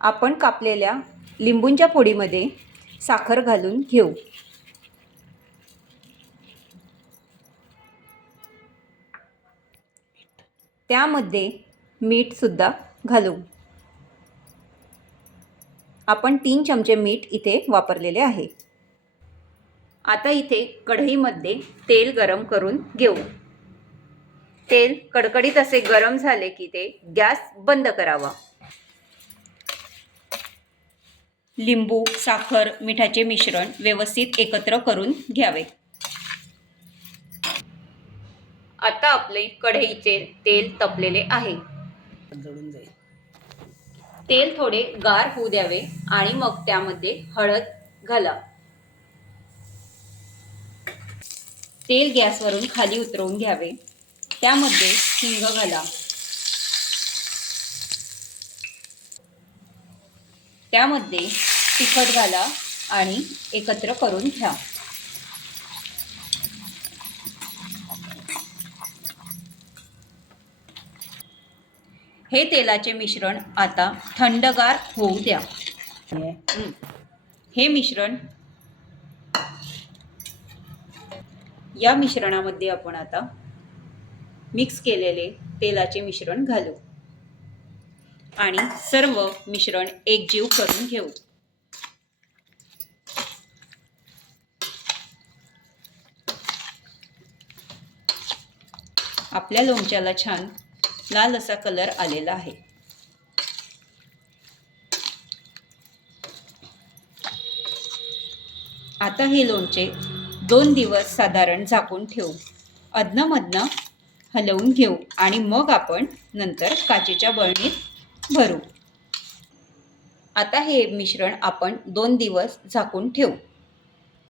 आपण कापलेल्या लिंबूंच्या फोडीमध्ये साखर घालून घेऊ। त्यामध्ये मीठ सुद्धा घालू। आपण 3 चमचे मीठ इथे वापरलेले आहे। आता इथे कढईमध्ये तेल गरम करून घेऊ। तेल कडकडीत असे गरम झाले की ते गॅस बंद करावा। लिंबू, साखर, मिठाचे मिश्रण व्यवस्थित एकत्र करून घ्यावे। आता आपले कढईचे तेल तपलेले आहे। तेल थोडे गार होऊ द्यावे आणि मग त्यामध्ये हळद घाला। तेल गॅसवरून खाली उतरवून घ्यावे। त्यामध्ये हिंग घाला। त्यामध्ये तिखट घाला आणि एकत्र करून घ्या। हे तेलाचे मिश्रण आता थंडगार होऊ द्या। हे मिश्रण या मिश्रणामध्ये आपण आता मिक्स केलेले तेलाचे मिश्रण घालू आणि सर्व मिश्रण एकजीव करून घेऊ। आपल्या लोणच्याला छान लाल असा कलर आलेला आहे। आता हे लोणचे 2 दिवस साधारण झाकून ठेवू। अधनं-मधनं हलवून घेऊ आणि मग आपण नंतर काचेच्या बरणीत भरू। आता हे मिश्रण आपण 2 दिवस झाकून ठेवू।